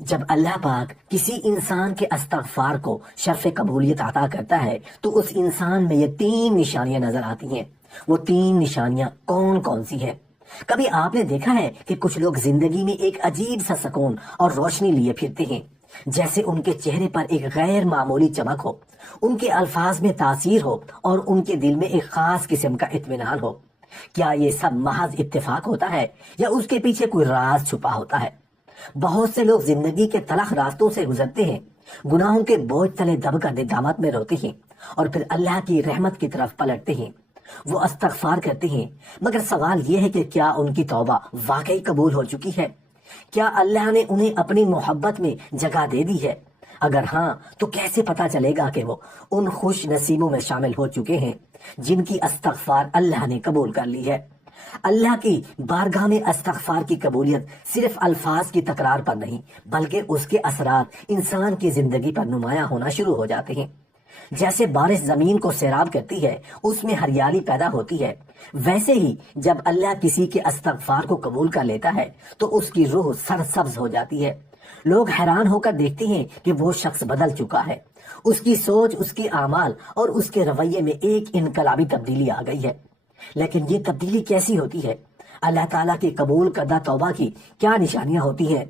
جب اللہ پاک کسی انسان کے استغفار کو شرف قبولیت عطا کرتا ہے تو اس انسان میں یہ تین نشانیاں نظر آتی ہیں۔ وہ تین نشانیاں کون کون سی ہیں؟ کبھی آپ نے دیکھا ہے کہ کچھ لوگ زندگی میں ایک عجیب سا سکون اور روشنی لیے پھرتے ہیں، جیسے ان کے چہرے پر ایک غیر معمولی چمک ہو، ان کے الفاظ میں تاثیر ہو اور ان کے دل میں ایک خاص قسم کا اطمینان ہو۔ کیا یہ سب محض اتفاق ہوتا ہے یا اس کے پیچھے کوئی راز چھپا ہوتا ہے؟ بہت سے لوگ زندگی کے تلخ راستوں سے گزرتے ہیں، گناہوں کے بوجھ تلے دب کر ندامت میں روتے ہیں اور پھر اللہ کی رحمت کی طرف پلٹتے ہیں۔ وہ استغفار کرتے ہیں، مگر سوال یہ ہے کہ کیا ان کی توبہ واقعی قبول ہو چکی ہے؟ کیا اللہ نے انہیں اپنی محبت میں جگہ دے دی ہے؟ اگر ہاں تو کیسے پتا چلے گا کہ وہ ان خوش نصیبوں میں شامل ہو چکے ہیں جن کی استغفار اللہ نے قبول کر لی ہے؟ اللہ کی بارگاہ میں استغفار کی قبولیت صرف الفاظ کی تکرار پر نہیں بلکہ اس کے اثرات انسان کی زندگی پر نمایاں ہونا شروع ہو جاتے ہیں۔ جیسے بارش زمین کو سیراب کرتی ہے، اس میں ہریالی پیدا ہوتی ہے، ویسے ہی جب اللہ کسی کے استغفار کو قبول کر لیتا ہے تو اس کی روح سرسبز ہو جاتی ہے۔ لوگ حیران ہو کر دیکھتے ہیں کہ وہ شخص بدل چکا ہے، اس کی سوچ، اس کے اعمال اور اس کے رویے میں ایک انقلابی تبدیلی آ گئی ہے۔ لیکن یہ تبدیلی کیسی ہوتی ہے؟ اللہ تعالیٰ کی قبول کردہ توبہ کی کیا نشانیاں ہوتی ہیں؟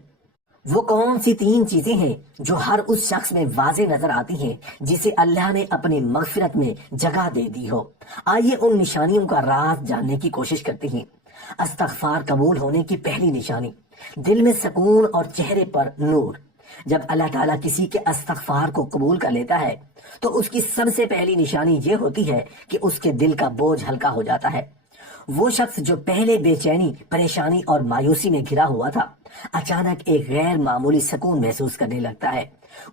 وہ کون سی تین چیزیں ہیں جو ہر اس شخص میں واضح نظر آتی ہیں جسے اللہ نے اپنی مغفرت میں جگہ دے دی ہو؟ آئیے ان نشانیوں کا راز جاننے کی کوشش کرتے ہیں۔ استغفار قبول ہونے کی پہلی نشانی، دل میں سکون اور چہرے پر نور۔ جب اللہ تعالیٰ کسی کے استغفار کو قبول کر لیتا ہے تو اس کی سب سے پہلی نشانی یہ ہوتی ہے کہ اس کے دل کا بوجھ ہلکا ہو جاتا ہے۔ وہ شخص جو پہلے بے چینی، پریشانی اور مایوسی میں گھرا ہوا تھا، اچانک ایک غیر معمولی سکون محسوس کرنے لگتا ہے۔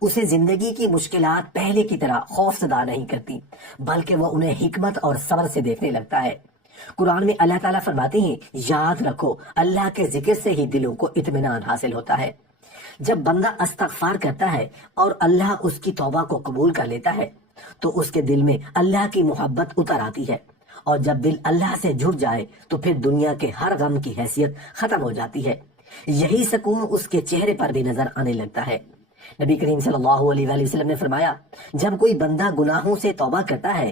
اسے زندگی کی مشکلات پہلے کی طرح خوف زدہ نہیں کرتی بلکہ وہ انہیں حکمت اور صبر سے دیکھنے لگتا ہے۔ قرآن میں اللہ تعالیٰ فرماتے ہیں، یاد رکھو اللہ کے ذکر سے ہی دلوں کو اطمینان حاصل ہوتا ہے۔ جب بندہ استغفار کرتا ہے اور اللہ اس کی توبہ کو قبول کر لیتا ہے تو اس کے دل میں اللہ کی محبت اتر آتی ہے، اور جب دل اللہ سے جڑ جائے تو پھر دنیا کے ہر غم کی حیثیت ختم ہو جاتی ہے۔ یہی سکون اس کے چہرے پر بھی نظر آنے لگتا ہے۔ نبی کریم صلی اللہ علیہ وآلہ وسلم نے فرمایا، جب کوئی بندہ گناہوں سے توبہ کرتا ہے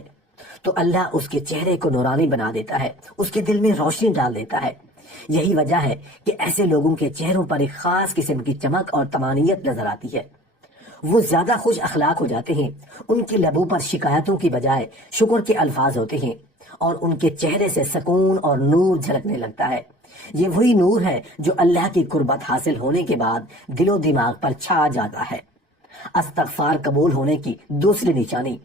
تو اللہ اس کے چہرے کو نورانی بنا دیتا ہے، اس کے دل میں روشنی ڈال دیتا ہے۔ یہی وجہ ہے کہ ایسے لوگوں کے چہروں پر ایک خاص قسم کی چمک اور طمانینت نظر آتی ہے۔ وہ زیادہ خوش اخلاق ہو جاتے ہیں، ان کے لبوں پر شکایتوں کی بجائے شکر کے الفاظ ہوتے ہیں اور ان کے چہرے سے سکون اور نور جھلکنے لگتا ہے۔ یہ وہی نور ہے جو اللہ کی قربت حاصل ہونے کے بعد دل و دماغ پر چھا جاتا ہے۔ استغفار قبول ہونے کی دوسری نشانی،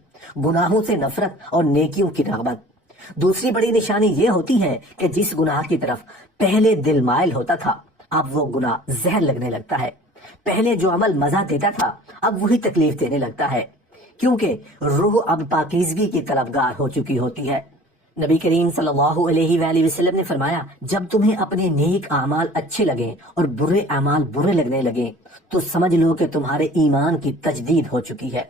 گناہوں سے نفرت اور نیکیوں کی رغبت۔ دوسری بڑی نشانی یہ ہوتی ہے کہ جس گناہ کی طرف پہلے دل مائل ہوتا تھا اب وہ گناہ زہر لگنے لگتا ہے۔ پہلے جو عمل مزہ دیتا تھا اب وہی تکلیف دینے لگتا ہے، کیونکہ روح اب پاکیزگی کی طلبگار ہو چکی ہوتی ہے۔ نبی کریم صلی اللہ علیہ وآلہ وسلم نے فرمایا، جب تمہیں اپنے نیک اعمال اچھے لگیں اور برے اعمال برے لگنے لگیں تو سمجھ لو کہ تمہارے ایمان کی تجدید ہو چکی ہے۔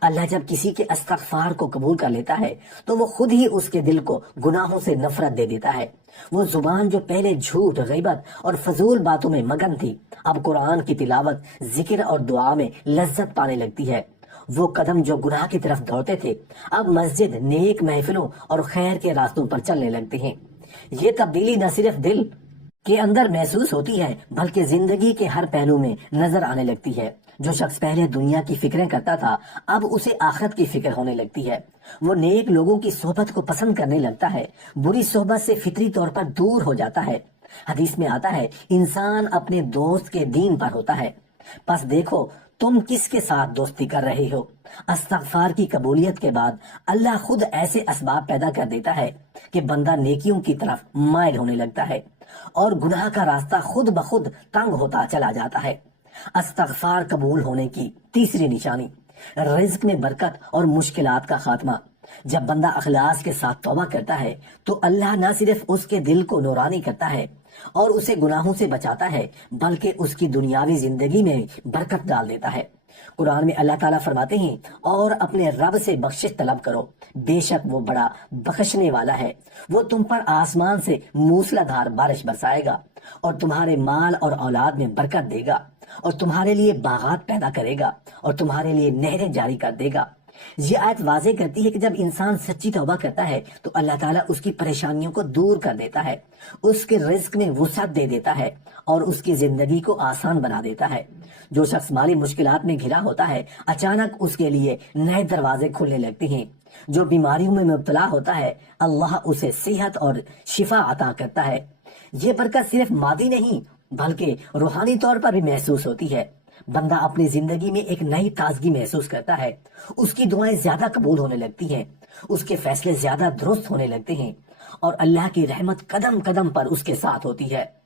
اللہ جب کسی کے استغفار کو قبول کر لیتا ہے تو وہ خود ہی اس کے دل کو گناہوں سے نفرت دے دیتا ہے۔ وہ زبان جو پہلے جھوٹ، غیبت اور فضول باتوں میں مگن تھی اب قرآن کی تلاوت، ذکر اور دعا میں لذت پانے لگتی ہے۔ وہ قدم جو گناہ کی طرف دوڑتے تھے اب مسجد، نیک محفلوں اور خیر کے راستوں پر چلنے لگتے ہیں۔ یہ تبدیلی نہ صرف دل کے اندر محسوس ہوتی ہے بلکہ زندگی کے ہر پہلو میں نظر آنے لگتی ہے۔ جو شخص پہلے دنیا کی فکریں کرتا تھا اب اسے آخرت کی فکر ہونے لگتی ہے۔ وہ نیک لوگوں کی صحبت کو پسند کرنے لگتا ہے، بری صحبت سے فطری طور پر دور ہو جاتا ہے۔ حدیث میں آتا ہے، انسان اپنے دوست کے دین پر ہوتا ہے، پس دیکھو تم کس کے ساتھ دوستی کر رہے ہو۔ استغفار کی قبولیت کے بعد اللہ خود ایسے اسباب پیدا کر دیتا ہے کہ بندہ نیکیوں کی طرف مائل ہونے لگتا ہے اور گناہ کا راستہ خود بخود تنگ ہوتا چلا جاتا ہے۔ استغفار قبول ہونے کی تیسری نشانی، رزق میں برکت اور مشکلات کا خاتمہ۔ جب بندہ اخلاص کے ساتھ توبہ کرتا ہے تو اللہ نہ صرف اس کے دل کو نورانی کرتا ہے اور اسے گناہوں سے بچاتا ہے بلکہ اس کی دنیاوی زندگی میں برکت ڈال دیتا ہے۔ قرآن میں اللہ تعالیٰ فرماتے ہیں اور اپنے رب سے بخشش طلب کرو، بے شک وہ بڑا بخشنے والا ہے۔ وہ تم پر آسمان سے موسلا دھار بارش برسائے گا اور تمہارے مال اور اولاد میں برکت دے گا اور تمہارے لیے باغات پیدا کرے گا اور تمہارے لیے نہریں جاری کر دے گا۔ یہ آیت واضح کرتی ہے کہ جب انسان سچی توبہ کرتا ہے تو اللہ تعالیٰ اس کی پریشانیوں کو دور کر دیتا ہے، اس کے رزق میں وسعت دے دیتا ہے اور اس کی زندگی کو آسان بنا دیتا ہے۔ جو شخص مالی مشکلات میں گھرا ہوتا ہے، اچانک اس کے لیے نئے دروازے کھلنے لگتے ہیں۔ جو بیماریوں میں مبتلا ہوتا ہے، اللہ اسے صحت اور شفا عطا کرتا ہے۔ یہ برکت صرف مادی نہیں بلکہ روحانی طور پر بھی محسوس ہوتی ہے۔ بندہ اپنی زندگی میں ایک نئی تازگی محسوس کرتا ہے، اس کی دعائیں زیادہ قبول ہونے لگتی ہیں، اس کے فیصلے زیادہ درست ہونے لگتے ہیں اور اللہ کی رحمت قدم قدم پر اس کے ساتھ ہوتی ہے۔